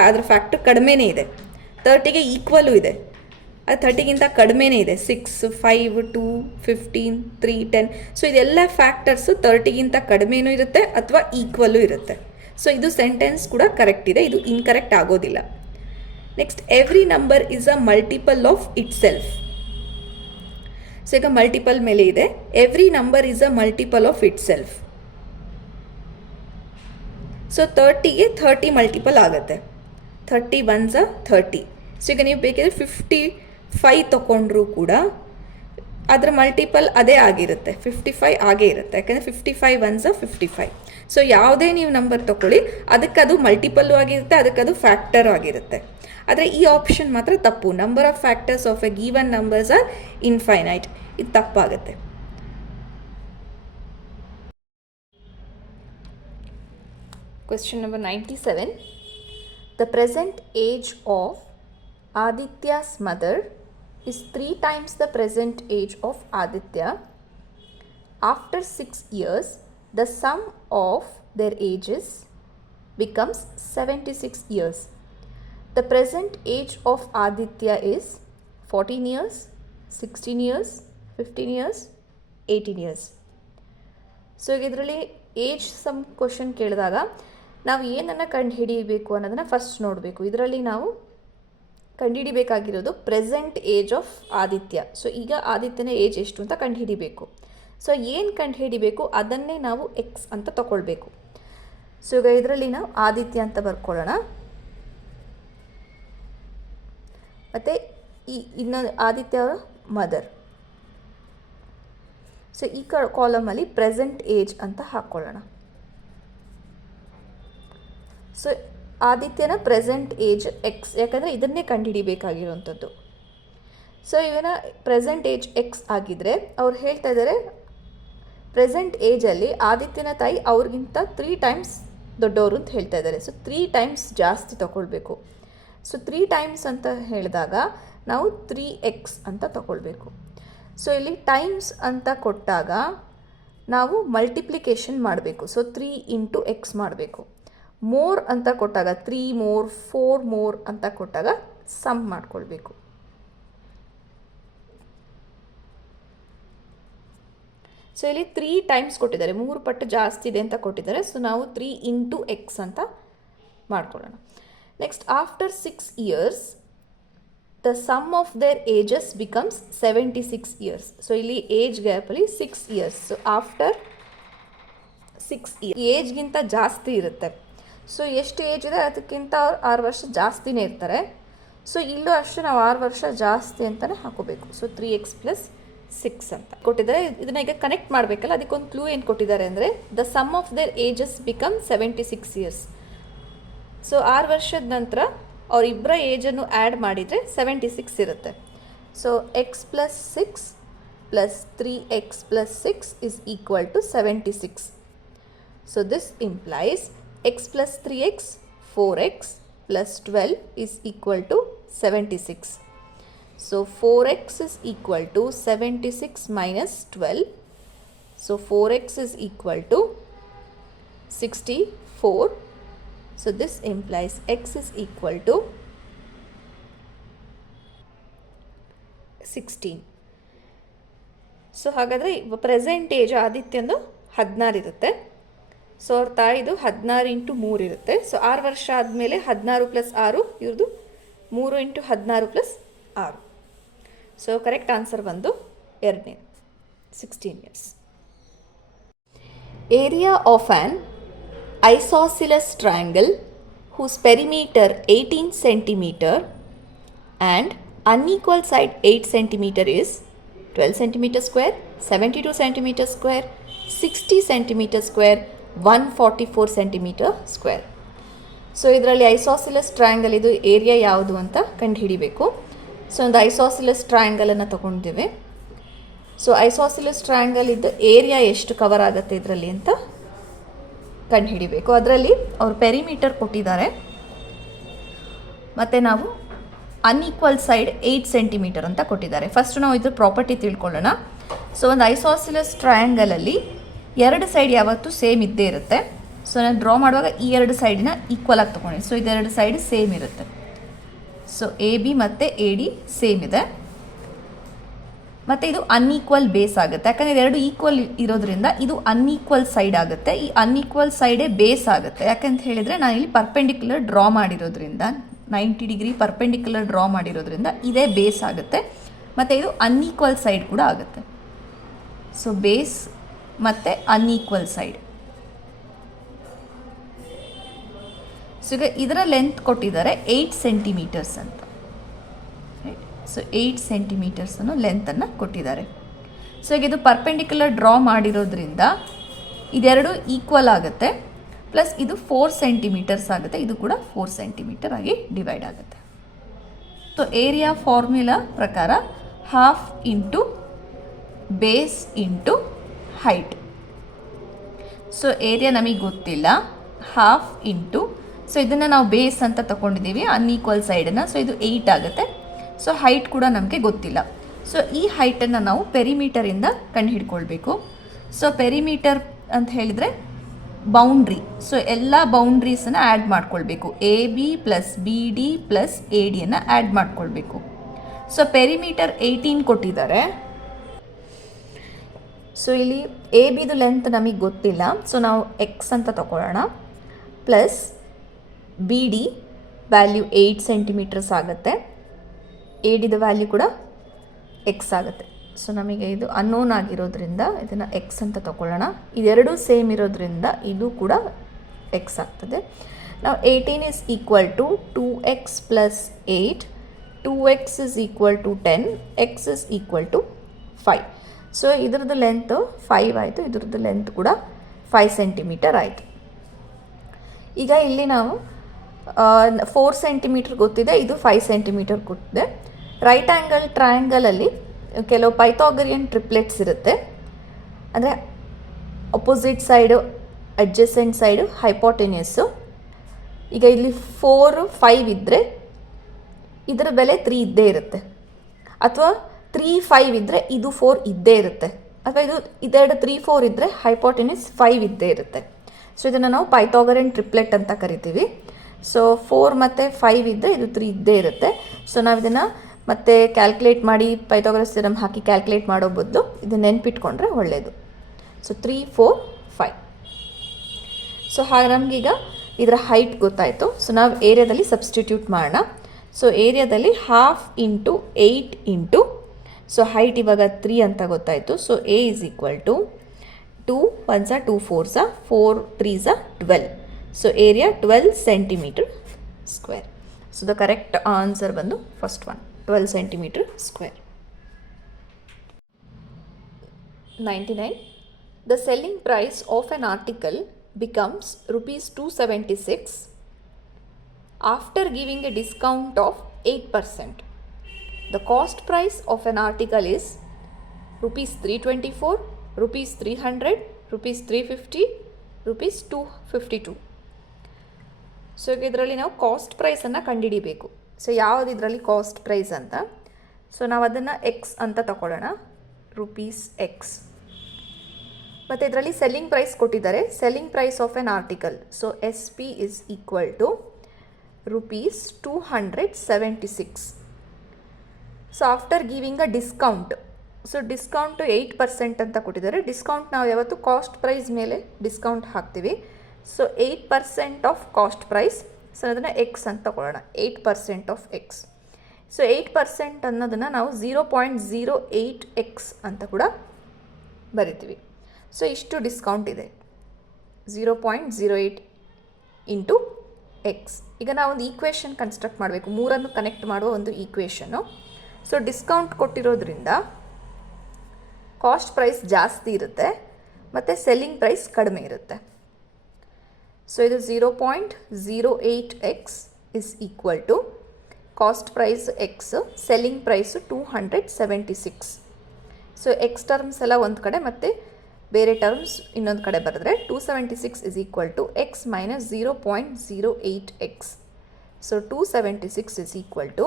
ಅದರ ಫ್ಯಾಕ್ಟರ್ ಕಡಿಮೆನೇ ಇದೆ. 30ಗೆ ಈಕ್ವಲು ಇದೆ, ಅದು 30ಗಿಂತ ಕಡಿಮೆನೇ ಇದೆ. 6 5 2 15 3 10. ಸೊ ಇದೆಲ್ಲ ಫ್ಯಾಕ್ಟರ್ಸು 30ಗಿಂತ ಕಡಿಮೆನೂ ಇರುತ್ತೆ ಅಥವಾ ಈಕ್ವಲ್ಲು ಇರುತ್ತೆ. ಸೊ ಇದು ಸೆಂಟೆನ್ಸ್ ಕೂಡ ಕರೆಕ್ಟ್ ಇದೆ, ಇದು ಇನ್ಕರೆಕ್ಟ್ ಆಗೋದಿಲ್ಲ. Next, every number is a multiple of itself. So ಈಗ ಮಲ್ಟಿಪಲ್ ಮೇಲೆ ಇದೆ. Every number is a multiple of itself. So 30ಗೆ 30 ಮಲ್ಟಿಪಲ್ ಆಗುತ್ತೆ. 30 1s 30. ಸೊ ಈಗ ನೀವು ಬೇಕಿದ್ರೆ 55 ತೊಗೊಂಡ್ರೂ ಕೂಡ ಅದರ ಮಲ್ಟಿಪಲ್ ಅದೇ ಆಗಿರುತ್ತೆ, 55 ಆಗೇ ಇರುತ್ತೆ. ಯಾಕಂದರೆ 55 1s 55. ಸೊ ಯಾವುದೇ ನೀವು ನಂಬರ್ ತೊಗೊಳ್ಳಿ, ಅದಕ್ಕದು ಮಲ್ಟಿಪಲ್ಲು ಆಗಿರುತ್ತೆ, ಅದಕ್ಕದು ಫ್ಯಾಕ್ಟರ್ ಆಗಿರುತ್ತೆ. ಆದರೆ ಈ ಆಪ್ಷನ್ ಮಾತ್ರ ತಪ್ಪು. Number of factors of A given numbers are infinite. ಇದು ತಪ್ಪಾಗುತ್ತೆ. Question number 97. The present age of Aditya's mother is 3 times the present age of Aditya. After 6 years, the sum of their ages becomes 76 years. The present age of Aditya is 14 years, 16 years, 15 years, 18 years. So ಇದರಲ್ಲಿ ಏಜ್ ಸಮ್ ಕ್ವಶನ್ ಕೇಳಿದಾಗ ನಾವು ಏನನ್ನು ಕಂಡುಹಿಡಿಯಬೇಕು ಅನ್ನೋದನ್ನು ಫಸ್ಟ್ ನೋಡಬೇಕು. ಇದರಲ್ಲಿ ನಾವು ಕಂಡುಹಿಡಿಬೇಕಾಗಿರೋದು present age of Aditya. So ಈಗ ಆದಿತ್ಯನ ಏಜ್ ಎಷ್ಟು ಅಂತ ಕಂಡುಹಿಡಿಬೇಕು. ಸೊ ಏನು ಕಂಡುಹಿಡಿಬೇಕು ಅದನ್ನೇ ನಾವು ಎಕ್ಸ್ ಅಂತ ತಗೊಳ್ಬೇಕು. ಸೊ ಈಗ ಇದರಲ್ಲಿ ನಾವು ಆದಿತ್ಯ ಅಂತ ಬರ್ಕೊಳ್ಳೋಣ. ಮತ್ತು ಇನ್ನೊಂದು ಆದಿತ್ಯ ಅವರ ಮದರ್. ಸೊ ಈ ಕಾಲಮಲ್ಲಿ ಪ್ರೆಸೆಂಟ್ ಏಜ್ ಅಂತ ಹಾಕ್ಕೊಳ್ಳೋಣ. ಸೊ ಆದಿತ್ಯನ ಪ್ರೆಸೆಂಟ್ ಏಜ್ ಎಕ್ಸ್, ಯಾಕಂದರೆ ಇದನ್ನೇ ಕಂಡುಹಿಡಿಬೇಕಾಗಿರುವಂಥದ್ದು. ಸೊ ಇವನ ಪ್ರೆಸೆಂಟ್ ಏಜ್ ಎಕ್ಸ್ ಆಗಿದ್ದರೆ ಅವ್ರು ಹೇಳ್ತಾ ಇದ್ದಾರೆ ಪ್ರೆಸೆಂಟ್ ಏಜಲ್ಲಿ ಆದಿತ್ಯನ ತಾಯಿ ಅವ್ರಿಗಿಂತ 3 ಟೈಮ್ಸ್ ದೊಡ್ಡವರು ಅಂತ ಹೇಳ್ತಾ ಇದ್ದಾರೆ. ಸೊ 3 ಟೈಮ್ಸ್ ಜಾಸ್ತಿ ತಗೊಳ್ಬೇಕು. ಸೊ 3 ಟೈಮ್ಸ್ ಅಂತ ಹೇಳಿದಾಗ ನಾವು 3x ಅಂತ ತಗೊಳ್ಬೇಕು. ಸೊ ಇಲ್ಲಿ ಟೈಮ್ಸ್ ಅಂತ ಕೊಟ್ಟಾಗ ನಾವು ಮಲ್ಟಿಪ್ಲಿಕೇಶನ್ ಮಾಡಬೇಕು. ಸೊ 3 ಇಂಟು ಎಕ್ಸ್ ಮಾಡಬೇಕು. ಮೋರ್ ಅಂತ ಕೊಟ್ಟಾಗ 3 more 4 more ಅಂತ ಕೊಟ್ಟಾಗ ಸಮ್ ಮಾಡ್ಕೊಳ್ಬೇಕು. ಸೊ ಇಲ್ಲಿ 3 ಟೈಮ್ಸ್ ಕೊಟ್ಟಿದ್ದಾರೆ, 3 ಪಟ್ಟು ಜಾಸ್ತಿ ಇದೆ ಅಂತ ಕೊಟ್ಟಿದ್ದಾರೆ. ಸೊ ನಾವು 3 ಇಂಟು ಎಕ್ಸ್ ಅಂತ ಮಾಡ್ಕೊಳ್ಳೋಣ. Next, after 6 years the sum of their ages becomes 76 years. So ಇಲ್ಲಿ ಏಜ್ ಗ್ಯಾಪಲ್ಲಿ 6 years. ಸೊ ಆಫ್ಟರ್ 6 years ಏಜ್ಗಿಂತ ಜಾಸ್ತಿ ಇರುತ್ತೆ. ಸೊ ಎಷ್ಟು ಏಜ್ ಇದೆ ಅದಕ್ಕಿಂತ ಅವ್ರು 6 ವರ್ಷ ಜಾಸ್ತಿನೇ ಇರ್ತಾರೆ. ಸೊ ಇಲ್ಲೂ ಅಷ್ಟೇ ನಾವು 6 ವರ್ಷ ಜಾಸ್ತಿ ಅಂತಲೇ ಹಾಕೋಬೇಕು. ಸೊ 3x + 6 ಅಂತ ಕೊಟ್ಟಿದ್ದಾರೆ. ಇದನ್ನ ಈಗ ಕನೆಕ್ಟ್ ಮಾಡಬೇಕಲ್ಲ, ಅದಕ್ಕೊಂದು ಕ್ಲೂ ಏನು ಕೊಟ್ಟಿದ್ದಾರೆ ಅಂದರೆ the sum of their ages become 76 years. So 6 ವರ್ಷದ ನಂತರ ಅವರಿಬ್ಬರ ಏಜನ್ನು ಆ್ಯಡ್ ಮಾಡಿದರೆ 76 ಇರುತ್ತೆ. So X plus 6 plus 3x plus 6 is equal to 76. So this implies x plus 3x 4x plus 12 is equal to 76. So 4x is equal to 76 minus 12. So 4x is equal to 64. So this implies x is equal to 16. So ಹಾಗಾದರೆ ಪ್ರೆಸೆಂಟ್ ಏಜ್ ಆದಿತ್ಯಂದು 16 ಇರುತ್ತೆ. ಸೊ ಅವ್ರ ತಾಯಿದು 16 ಇಂಟು 3 ಇರುತ್ತೆ. ಸೊ 6 ವರ್ಷ ಆದಮೇಲೆ 16 ಪ್ಲಸ್ 6 ಇವ್ರದ್ದು 3 into 16 plus 6. So correct answer ಬಂದು ಎರಡನೇ 16 years. Area of an isosceles triangle whose perimeter 18 centimeter and unequal side 8 centimeter is 12 centimeter square, 72 centimeter square, 60 centimeter square, 144 centimeter square. So ಇದರಲ್ಲಿ ಐಸಾಸಿಲಸ್ ಟ್ರಯಾಂಗಲ್ ಇದು ಏರಿಯಾ ಯಾವುದು ಅಂತ ಕಂಡುಹಿಡಿಬೇಕು. ಸೊ ಒಂದು ಐಸಾಸಿಲಸ್ ಟ್ರಯಾಂಗಲನ್ನು ತಗೊಂಡಿದ್ದೇವೆ. ಸೊ ಐಸಾಸಿಲಸ್ ಟ್ರಯಾಂಗಲ್ ಇದ್ದು ಏರಿಯಾ ಎಷ್ಟು ಕವರ್ ಆಗುತ್ತೆ ಇದರಲ್ಲಿ ಅಂತ ಕಂಡುಹಿಡಿಬೇಕು. ಅದರಲ್ಲಿ ಅವರು ಪೆರಿಮೀಟರ್ ಕೊಟ್ಟಿದ್ದಾರೆ ಮತ್ತು ನಾವು ಅನ್ಈಕ್ವಲ್ ಸೈಡ್ 8 ಸೆಂಟಿಮೀಟರ್ ಅಂತ ಕೊಟ್ಟಿದ್ದಾರೆ. ಫಸ್ಟ್ ನಾವು ಇದ್ರ ಪ್ರಾಪರ್ಟಿ ತಿಳ್ಕೊಳ್ಳೋಣ. ಸೊ ಒಂದು ಐಸಾಸಿಲಸ್ ಟ್ರಯಾಂಗಲಲ್ಲಿ ಎರಡು ಸೈಡ್ ಯಾವತ್ತೂ ಸೇಮ್ ಇದ್ದೇ ಇರುತ್ತೆ. ಸೊ ನಾನು ಡ್ರಾ ಮಾಡುವಾಗ ಈ ಎರಡು ಸೈಡಿನ ಈಕ್ವಲ್ ಆಗಿ ತೊಗೊಂಡೆ. ಸೊ ಇದೆರಡು ಸೈಡ್ ಸೇಮ್ ಇರುತ್ತೆ. ಸೊ ಎ ಬಿ ಮತ್ತು ಎ ಡಿ ಸೇಮ್ ಇದೆ. ಮತ್ತು ಇದು ಅನ್ಈಕ್ವಲ್ ಬೇಸ್ ಆಗುತ್ತೆ. ಯಾಕಂದರೆ ಇದೆರಡು ಈಕ್ವಲ್ ಇರೋದ್ರಿಂದ ಇದು ಅನ್ಈಕ್ವಲ್ ಸೈಡ್ ಆಗುತ್ತೆ. ಈ ಅನ್ಈಕ್ವಲ್ ಸೈಡೇ ಬೇಸ್ ಆಗುತ್ತೆ. ಯಾಕಂತ ಹೇಳಿದರೆ ನಾನು ಇಲ್ಲಿ ಪರ್ಪೆಂಡಿಕ್ಯುಲರ್ ಡ್ರಾ ಮಾಡಿರೋದ್ರಿಂದ 90 ಡಿಗ್ರಿ ಪರ್ಪೆಂಡಿಕ್ಯುಲರ್ ಡ್ರಾ ಮಾಡಿರೋದ್ರಿಂದ ಇದೇ ಬೇಸ್ ಆಗುತ್ತೆ. ಮತ್ತು ಇದು ಅನ್ಈಕ್ವಲ್ ಸೈಡ್ ಕೂಡ ಆಗುತ್ತೆ. ಸೊ ಬೇಸ್ ಮತ್ತು ಅನ್ಈಕ್ವಲ್ ಸೈಡ್. ಸೊ ಈಗ ಇದರ ಲೆಂತ್ ಕೊಟ್ಟಿದ್ದಾರೆ 8 ಸೆಂಟಿಮೀಟರ್ಸ್ ಅಂತ. ರೈಟ್. ಸೊ 8 ಸೆಂಟಿಮೀಟರ್ಸನ್ನು ಲೆಂತನ್ನು ಕೊಟ್ಟಿದ್ದಾರೆ. ಸೊ ಈಗ ಇದು ಪರ್ಪೆಂಡಿಕ್ಯುಲರ್ ಡ್ರಾ ಮಾಡಿರೋದ್ರಿಂದ ಇದೆರಡು ಈಕ್ವಲ್ ಆಗುತ್ತೆ. ಪ್ಲಸ್ ಇದು 4 ಸೆಂಟಿಮೀಟರ್ಸ್ ಆಗುತ್ತೆ. ಇದು ಕೂಡ 4 ಸೆಂಟಿಮೀಟರ್ ಆಗಿ ಡಿವೈಡ್ ಆಗುತ್ತೆ. ಸೊ ಏರಿಯಾ ಫಾರ್ಮುಲಾ ಪ್ರಕಾರ half into base into height. So area ನಮಗೆ ಗೊತ್ತಿಲ್ಲ. ಹಾಫ್ ಇಂಟು, ಸೊ ಇದನ್ನು ನಾವು ಬೇಸ್ ಅಂತ ತಗೊಂಡಿದ್ದೀವಿ ಅನ್ಈಕ್ವಲ್ ಸೈಡನ್ನು. ಸೊ ಇದು 8 ಆಗುತ್ತೆ. ಸೊ ಹೈಟ್ ಕೂಡ ನಮಗೆ ಗೊತ್ತಿಲ್ಲ. ಸೊ ಈ ಹೈಟನ್ನು ನಾವು ಪೆರಿಮೀಟರಿಂದ ಕಂಡುಹಿಡ್ಕೊಳ್ಬೇಕು. ಸೊ ಪೆರಿಮೀಟರ್ ಅಂತ ಹೇಳಿದರೆ ಬೌಂಡ್ರಿ. ಸೊ ಎಲ್ಲ ಬೌಂಡ್ರೀಸನ್ನು ಆ್ಯಡ್ ಮಾಡ್ಕೊಳ್ಬೇಕು. A B plus B D plus A ಡಿಯನ್ನು ಆ್ಯಡ್ ಮಾಡ್ಕೊಳ್ಬೇಕು. ಸೊ ಪೆರಿಮೀಟರ್ 18 ಕೊಟ್ಟಿದ್ದಾರೆ. ಸೊ ಇಲ್ಲಿ ಎ ಬಿದು ಲೆಂತ್ ನಮಗೆ ಗೊತ್ತಿಲ್ಲ. ಸೊ ನಾವು ಎಕ್ಸ್ ಅಂತ ತಗೊಳ್ಳೋಣ. Plus B D value 8 centimetres ಆಗುತ್ತೆ. ಎ ಡಿದ ವ್ಯಾಲ್ಯೂ ಕೂಡ ಎಕ್ಸ್ ಆಗುತ್ತೆ. ಸೊ ನಮಗೆ ಇದು ಅನ್ನೋನ್ ಆಗಿರೋದ್ರಿಂದ ಇದನ್ನು ಎಕ್ಸ್ ಅಂತ ತಗೊಳ್ಳೋಣ. ಇದೆರಡೂ ಸೇಮ್ ಇರೋದ್ರಿಂದ ಇದು ಕೂಡ ಎಕ್ಸ್ ಆಗ್ತದೆ. ನಾವು 18 is equal to 2x plus 8, 2x is equal to 10, X is equal to 5. So ಇದ್ರದ್ದು ಲೆಂತ್ 5 ಆಯಿತು. ಇದ್ರದ್ದು ಲೆಂತ್ ಕೂಡ 5 ಸೆಂಟಿಮೀಟರ್ ಆಯಿತು. ಈಗ ಇಲ್ಲಿ ನಾವು 4 ಸೆಂಟಿಮೀಟರ್ ಗೊತ್ತಿದೆ, ಇದು 5 ಸೆಂಟಿಮೀಟರ್ ಗೊತ್ತಿದೆ. ರೈಟ್ ಆ್ಯಂಗಲ್ ಟ್ರಯಾಂಗಲಲ್ಲಿ ಕೆಲವು ಪೈಥಾಗರಿಯನ್ ಟ್ರಿಪ್ಲೆಟ್ಸ್ ಇರುತ್ತೆ. ಅಂದರೆ ಅಪೋಸಿಟ್ ಸೈಡು, ಅಡ್ಜಸೆಂಟ್ ಸೈಡು, ಹೈಪೋಟೆನ್ಯಸ್ಸು. ಈಗ ಇಲ್ಲಿ 4, 5 ಇದ್ದರೆ ಇದರ ಬೆಲೆ 3 ಇದ್ದೇ ಇರುತ್ತೆ. ಅಥವಾ 3, 5 ಇದ್ದರೆ ಇದು 4 ಇದ್ದೇ ಇರುತ್ತೆ. ಅಥವಾ ಇದೆರಡು 3, 4 ಇದ್ದರೆ ಹೈಪೋಟೆನ್ಯಸ್ 5 ಇದ್ದೇ ಇರುತ್ತೆ. ಸೊ ಇದನ್ನು ನಾವು ಪೈಥಾಗರಿಯನ್ ಟ್ರಿಪ್ಲೆಟ್ ಅಂತ ಕರಿತೀವಿ. ಸೊ 4 ಮತ್ತು 5 ಇದ್ದರೆ ಇದು 3 ಇದ್ದೇ ಇರುತ್ತೆ. ಸೊ ನಾವು ಇದನ್ನು ಮತ್ತೆ ಕ್ಯಾಲ್ಕುಲೇಟ್ ಮಾಡಿ ಪೈಥಾಗರಸ್ ಥಿಯರಮ್ ಹಾಕಿ ಕ್ಯಾಲ್ಕುಲೇಟ್ ಮಾಡೋ ಬದಲು ಇದನ್ನು ನೆನ್ಪಿಟ್ಕೊಂಡ್ರೆ ಒಳ್ಳೆಯದು. ಸೊ 3, 4, 5. ಸೊ ಹಾಗೆ ನಮಗೀಗ ಇದರ ಹೈಟ್ ಗೊತ್ತಾಯಿತು. ಸೊ ನಾವು ಏರಿಯಾದಲ್ಲಿ ಸಬ್ಸ್ಟಿಟ್ಯೂಟ್ ಮಾಡೋಣ. ಸೊ ಏರಿಯಾದಲ್ಲಿ half into 8 into, so height ಇವಾಗ 3 ಅಂತ ಗೊತ್ತಾಯಿತು. So A is equal to 2 1s 2 4s 4 3s 12. So area 12 centimetre square. So the correct answer ಬಂದು first one 12 centimeter square. 99. The selling price of an article becomes rupees 276 after giving A discount of 8%. The cost price of an article is rupees 324, rupees 300, rupees 350, rupees 252. So ಈಗ ಇದರಲ್ಲಿ ನಾವು ಕಾಸ್ಟ್ ಪ್ರೈಸನ್ನು ಕಂಡುಹಿಡಿಬೇಕು. ಸೊ ಯಾವುದು ಇದರಲ್ಲಿ ಕಾಸ್ಟ್ ಪ್ರೈಸ್ ಅಂತ, ಸೊ ನಾವು ಅದನ್ನು ಎಕ್ಸ್ ಅಂತ ತಗೊಳ್ಳೋಣ, ರುಪೀಸ್ ಎಕ್ಸ್. ಮತ್ತು ಇದರಲ್ಲಿ ಸೆಲ್ಲಿಂಗ್ ಪ್ರೈಸ್ ಕೊಟ್ಟಿದ್ದಾರೆ, selling price of an article. So S P is equal to rupees 276. So after giving a discount, so discount 8% ಅಂತ ಕೊಟ್ಟಿದ್ದಾರೆ. ಡಿಸ್ಕೌಂಟ್ ನಾವು ಯಾವತ್ತು ಕಾಸ್ಟ್ ಪ್ರೈಸ್ ಮೇಲೆ ಡಿಸ್ಕೌಂಟ್ ಹಾಕ್ತೀವಿ. So 8% of cost price, so ಅದನ್ನು ಎಕ್ಸ್ ಅಂತ ತಗೊಳ್ಳೋಣ, 8% ಆಫ್ ಎಕ್ಸ್. ಸೊ 8% ಅನ್ನೋದನ್ನು ನಾವು 0.08x ಅಂತ ಕೂಡ ಬರಿತೀವಿ. ಸೊ ಇಷ್ಟು ಡಿಸ್ಕೌಂಟ್ ಇದೆ, 0.08 ಇಂಟು ಎಕ್ಸ್. ಈಗ ನಾವೊಂದು ಈಕ್ವೇಷನ್ ಕನ್ಸ್ಟ್ರಕ್ಟ್ ಮಾಡಬೇಕು, ಮೂರನ್ನು ಕನೆಕ್ಟ್ ಮಾಡುವ ಒಂದು ಈಕ್ವೇಷನ್ನು. ಸೊ ಡಿಸ್ಕೌಂಟ್ ಕೊಟ್ಟಿರೋದ್ರಿಂದ ಕಾಸ್ಟ್ ಪ್ರೈಸ್ ಜಾಸ್ತಿ ಇರುತ್ತೆ ಮತ್ತು ಸೆಲ್ಲಿಂಗ್ ಪ್ರೈಸ್ ಕಡಿಮೆ ಇರುತ್ತೆ. ಸೊ ಇದು 0.08x is equal to cost price X, selling price 276. So X terms ಎಲ್ಲ ಒಂದು ಕಡೆ ಮತ್ತು ಬೇರೆ ಟರ್ಮ್ಸ್ ಇನ್ನೊಂದು ಕಡೆ ಬರೆದ್ರೆ 276 is equal to X minus 0.08x. So 276 is equal to,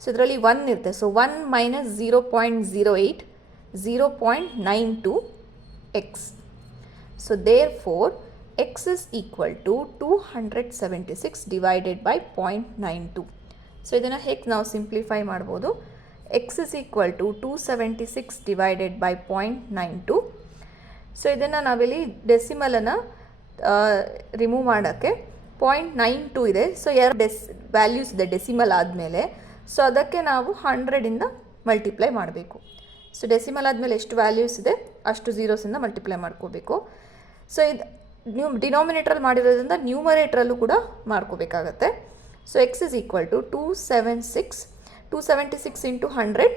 so ಇದರಲ್ಲಿ 1 ಇರುತ್ತೆ, so 1 minus 0.08, 0.92x. So therefore X is equal to 276 divided by 0.92. So ಇದನ್ನು ಹೇಗೆ ನಾವು ಸಿಂಪ್ಲಿಫೈ ಮಾಡ್ಬೋದು, X is equal to 276 divided by 0.92. So ಇದನ್ನು ನಾವಿಲ್ಲಿ ಡೆಸಿಮಲನ್ನು ರಿಮೂವ್ ಮಾಡೋಕ್ಕೆ 0.92 ಇದೆ. ಸೊ ಎರಡು ವ್ಯಾಲ್ಯೂಸ್ ಇದೆ ಡೆಸಿಮಲ್ ಆದಮೇಲೆ, ಸೊ ಅದಕ್ಕೆ ನಾವು 100ಇಂದ ಮಲ್ಟಿಪ್ಲೈ ಮಾಡಬೇಕು. ಸೊ ಡೆಸಿಮಲ್ ಆದಮೇಲೆ ಎಷ್ಟು ವ್ಯಾಲ್ಯೂಸ್ ಇದೆ ಅಷ್ಟು ಝೀರೋಸಿಂದ ಮಲ್ಟಿಪ್ಲೈ ಮಾಡ್ಕೋಬೇಕು. ಸೊ ಇದು ಡಿನಾಮಿನೇಟ್ರಲ್ಲಿ ಮಾಡಿರೋದ್ರಿಂದ ನ್ಯೂಮರೇಟ್ರಲ್ಲೂ ಕೂಡ ಮಾಡ್ಕೋಬೇಕಾಗತ್ತೆ. So X is equal to 276 into 100,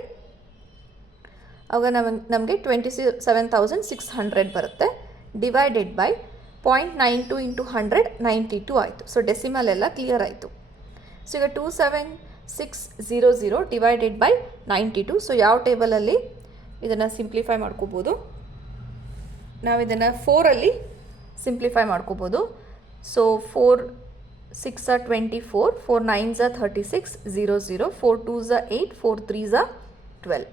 ಆವಾಗ ನಮಗೆ 27,600 ಬರುತ್ತೆ, ಡಿವೈಡೆಡ್ ಬೈ 0.92 ಇಂಟು 100, 92 ಆಯಿತು. ಸೊ ಡೆಸಿಮಲ್ ಎಲ್ಲ ಕ್ಲಿಯರ್ ಆಯಿತು. ಸೊ ಈಗ 27600 ಡಿವೈಡೆಡ್ ಬೈ 92. ಸೊ ಯಾವ ಟೇಬಲಲ್ಲಿ ಇದನ್ನು ಸಿಂಪ್ಲಿಫೈ ಮಾಡ್ಕೋಬೋದು, ನಾವು ಇದನ್ನು 4ಅಲ್ಲಿ ಸಿಂಪ್ಲಿಫೈ ಮಾಡ್ಕೋಬೋದು. ಸೊ 4 6 24, 4 9 36, 00, 4 2 8, 4 3 12.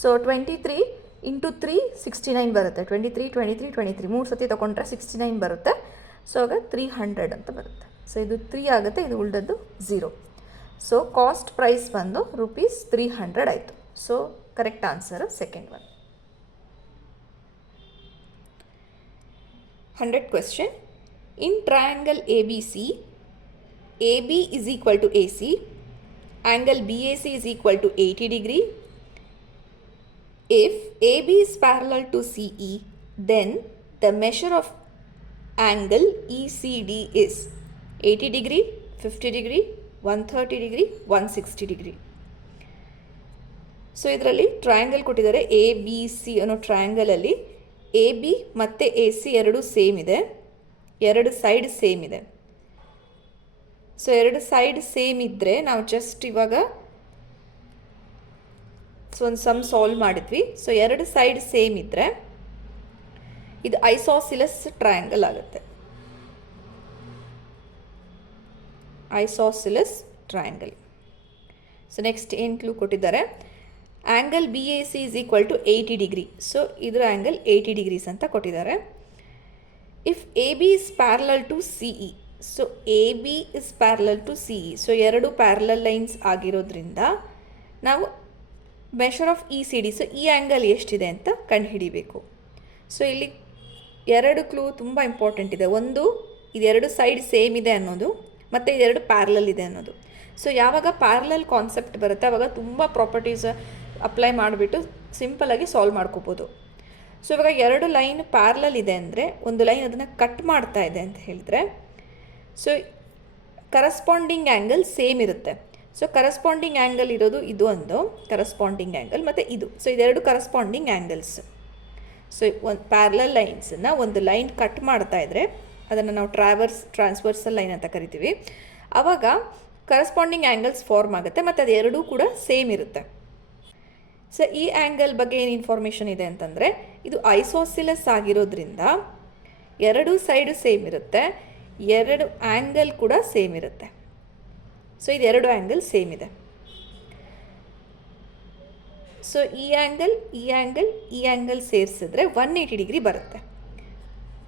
ಸೊ 23 ಇಂಟು 3 69 ಬರುತ್ತೆ, 23 ಮೂರು ಸತಿ ತೊಗೊಂಡ್ರೆ 69 ಬರುತ್ತೆ. ಸೊ ಆಗ 300 ಅಂತ ಬರುತ್ತೆ. ಸೊ ಇದು 3 ಆಗುತ್ತೆ, ಇದು ಉಳಿದದ್ದು 0. ಸೊ ಕಾಸ್ಟ್ ಪ್ರೈಸ್ ಬಂದು rupees 300 ಆಯಿತು. So correct answer second one. 100th question. In triangle ABC, AB is equal to AC, angle BAC is equal to 80 degree. If AB is parallel to CE, then the measure of angle ECD is 80 degree, 50 degree, 130 degree, 160 degree. So ಇದರಲ್ಲಿ ಟ್ರಯಾಂಗಲ್ ಕೊಟ್ಟಿದ್ದಾರೆ, ಎ ಬಿ ಸಿ ಅನ್ನೋ ಟ್ರಯಾಂಗಲಲ್ಲಿ ಎ ಬಿ ಮತ್ತು ಎ ಸಿ ಎರಡು ಸೇಮ್ ಇದೆ, ಎರಡು ಸೈಡ್ ಸೇಮ್ ಇದೆ. ಸೊ ಎರಡು ಸೈಡ್ ಸೇಮ್ ಇದ್ದರೆ ನಾವು ಜಸ್ಟ್ ಇವಾಗ ಒಂದು ಸಮ್ ಸಾಲ್ವ್ ಮಾಡಿದ್ವಿ. ಸೊ ಎರಡು ಸೈಡ್ ಸೇಮ್ ಇದ್ದರೆ ಇದು ಐಸೋಸಿಲಸ್ ಟ್ರಯಾಂಗಲ್ ಆಗುತ್ತೆ, ಐಸೋಸಿಲಸ್ ಟ್ರಯಾಂಗಲ್. ಸೊ ನೆಕ್ಸ್ಟ್ ಏನು ಕ್ಲೂ ಕೊಟ್ಟಿದ್ದಾರೆ, angle B A C is equal to 80 degree. So ಇದರ ಆ್ಯಂಗಲ್ 80 ಡಿಗ್ರೀಸ್ ಅಂತ ಕೊಟ್ಟಿದ್ದಾರೆ. If A B is parallel to C E, so A B is parallel to C E, so ಎರಡು ಪ್ಯಾರಲಲ್ ಲೈನ್ಸ್ ಆಗಿರೋದ್ರಿಂದ ನಾವು measure of E C D, so ಈ ಆ್ಯಂಗಲ್ ಎಷ್ಟಿದೆ ಅಂತ ಕಂಡುಹಿಡಿಬೇಕು. ಸೊ ಇಲ್ಲಿ ಎರಡು ಕ್ಲೂ ತುಂಬ ಇಂಪಾರ್ಟೆಂಟ್ ಇದೆ. ಒಂದು, ಇದೆರಡು ಸೈಡ್ ಸೇಮ್ ಇದೆ ಅನ್ನೋದು, ಮತ್ತು ಇದೆರಡು ಪ್ಯಾರಲಲ್ ಇದೆ ಅನ್ನೋದು. ಸೊ ಯಾವಾಗ ಪ್ಯಾರಲಲ್ ಕಾನ್ಸೆಪ್ಟ್ ಬರುತ್ತೆ ಆವಾಗ ತುಂಬ ಪ್ರಾಪರ್ಟೀಸ್ ಅಪ್ಲೈ ಮಾಡಿಬಿಟ್ಟು ಸಿಂಪಲಾಗಿ ಸಾಲ್ವ್ ಮಾಡ್ಕೋಬೋದು. ಸೊ ಇವಾಗ ಎರಡು ಲೈನ್ ಪ್ಯಾರಲಲ್ ಇದೆ ಅಂದರೆ ಒಂದು ಲೈನ್ ಅದನ್ನು ಕಟ್ ಮಾಡ್ತಾ ಇದೆ ಅಂತ ಹೇಳಿದ್ರೆ, ಸೊ ಕರಸ್ಪಾಂಡಿಂಗ್ ಆ್ಯಂಗಲ್ ಸೇಮ್ ಇರುತ್ತೆ. ಸೊ ಕರಸ್ಪಾಂಡಿಂಗ್ ಆ್ಯಂಗಲ್ ಇರೋದು ಇದು ಒಂದು ಕರಸ್ಪಾಂಡಿಂಗ್ ಆ್ಯಂಗಲ್ ಮತ್ತು ಇದು. ಸೊ ಇದೆರಡು ಕರಸ್ಪಾಂಡಿಂಗ್ ಆ್ಯಂಗಲ್ಸ್. ಸೊ ಒಂದು ಪ್ಯಾರಲಲ್ ಲೈನ್ಸನ್ನು ಒಂದು ಲೈನ್ ಕಟ್ ಮಾಡ್ತಾ ಇದ್ದರೆ ಅದನ್ನು ನಾವು ಟ್ರಾನ್ಸ್ವರ್ಸಲ್ ಲೈನ್ ಅಂತ ಕರಿತೀವಿ. ಆವಾಗ ಕರೆಸ್ಪಾಂಡಿಂಗ್ ಆ್ಯಂಗಲ್ಸ್ ಫಾರ್ಮ್ ಆಗುತ್ತೆ ಮತ್ತು ಅದು ಎರಡೂ ಕೂಡ ಸೇಮ್ ಇರುತ್ತೆ. ಸೊ ಈ ಆ್ಯಂಗಲ್ ಬಗ್ಗೆ ಏನು ಇನ್ಫಾರ್ಮೇಷನ್ ಇದೆ ಅಂತಂದರೆ, ಇದು ಐಸೋಸಿಲಸ್ ಆಗಿರೋದ್ರಿಂದ ಎರಡೂ ಸೈಡು ಸೇಮ್ ಇರುತ್ತೆ, ಎರಡು ಆ್ಯಂಗಲ್ ಕೂಡ ಸೇಮ್ ಇರುತ್ತೆ. ಸೊ ಇದು ಎರಡು ಆ್ಯಂಗಲ್ ಸೇಮ್ ಇದೆ. ಸೊ ಈ ಆ್ಯಂಗಲ್ ಸೇರಿಸಿದ್ರೆ 180 ಡಿಗ್ರಿ ಬರುತ್ತೆ.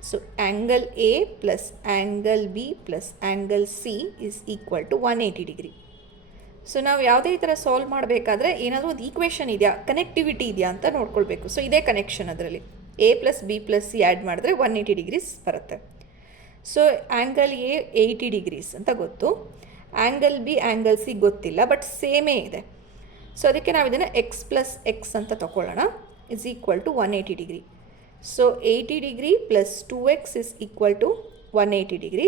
So angle A plus angle B plus angle C is equal to 180 degree. So ನಾವು ಯಾವುದೇ ಥರ ಸಾಲ್ವ್ ಮಾಡಬೇಕಾದ್ರೆ ಏನಾದರೂ ಒಂದು ಈಕ್ವೇಷನ್ ಇದೆಯಾ, ಕನೆಕ್ಟಿವಿಟಿ ಇದೆಯಾ ಅಂತ ನೋಡ್ಕೊಳ್ಬೇಕು. ಸೊ ಇದೇ ಕನೆಕ್ಷನ್ ಅದರಲ್ಲಿ A plus B plus C add ಮಾಡಿದ್ರೆ 180 ಡಿಗ್ರೀಸ್ ಬರುತ್ತೆ. ಸೊ ಆ್ಯಂಗಲ್ ಎ 80 ಡಿಗ್ರೀಸ್ ಅಂತ ಗೊತ್ತು, ಆ್ಯಂಗಲ್ ಬಿ ಆ್ಯಂಗಲ್ ಸಿ ಗೊತ್ತಿಲ್ಲ, ಬಟ್ ಸೇಮೇ ಇದೆ. ಸೊ ಅದಕ್ಕೆ ನಾವು ಇದನ್ನು ಎಕ್ಸ್ ಪ್ಲಸ್ ಎಕ್ಸ್ ಅಂತ ತಗೊಳ್ಳೋಣ, is equal to 180 degree. So 80 degree plus 2x is equal to 180 degree.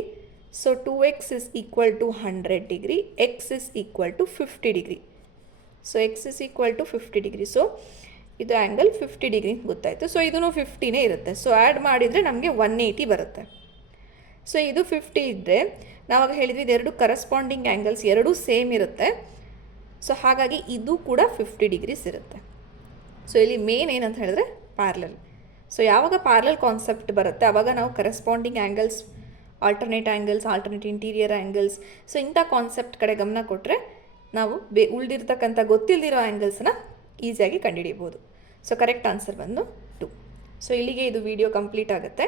So 2x is equal to 100 degree, x is equal to 50 degree. So x is equal to 50 degree. So ಇದು ಆ್ಯಂಗಲ್ 50 ಡಿಗ್ರಿ ಗೊತ್ತಾಯಿತು. ಸೊ ಇದೂ 50ನೇ ಇರುತ್ತೆ. ಸೊ ಆ್ಯಡ್ ಮಾಡಿದರೆ ನಮಗೆ 180 ಬರುತ್ತೆ. ಸೊ ಇದು 50 ಇದ್ದರೆ ನಾವಾಗ ಹೇಳಿದ್ವಿ ಇದೆರಡು ಕರೆಸ್ಪಾಂಡಿಂಗ್ ಆ್ಯಂಗಲ್ಸ್ ಎರಡೂ ಸೇಮ್ ಇರುತ್ತೆ. ಸೊ ಹಾಗಾಗಿ ಇದು ಕೂಡ 50 ಡಿಗ್ರೀಸ್ ಇರುತ್ತೆ. ಸೊ ಇಲ್ಲಿ ಮೇನ್ ಏನಂತ ಹೇಳಿದ್ರೆ ಪ್ಯಾರಲಲ್. ಸೊ ಯಾವಾಗ ಪ್ಯಾರಲಲ್ ಕಾನ್ಸೆಪ್ಟ್ ಬರುತ್ತೆ ಆವಾಗ ನಾವು corresponding angles, alternate angles, alternate interior angles, so ಇಂಥ ಕಾನ್ಸೆಪ್ಟ್ ಕಡೆ ಗಮನ ಕೊಟ್ಟರೆ ನಾವು ಉಳಿದಿರ್ತಕ್ಕಂಥ ಗೊತ್ತಿಲ್ಲದಿರೋ ಆ್ಯಂಗಲ್ಸನ್ನ ಈಸಿಯಾಗಿ ಕಂಡುಹಿಡಿಯಬಹುದು. ಸೊ ಕರೆಕ್ಟ್ ಆನ್ಸರ್ ಬಂದು 2. ಸೊ ಇಲ್ಲಿಗೆ ಇದು ವಿಡಿಯೋ ಕಂಪ್ಲೀಟ್ ಆಗುತ್ತೆ.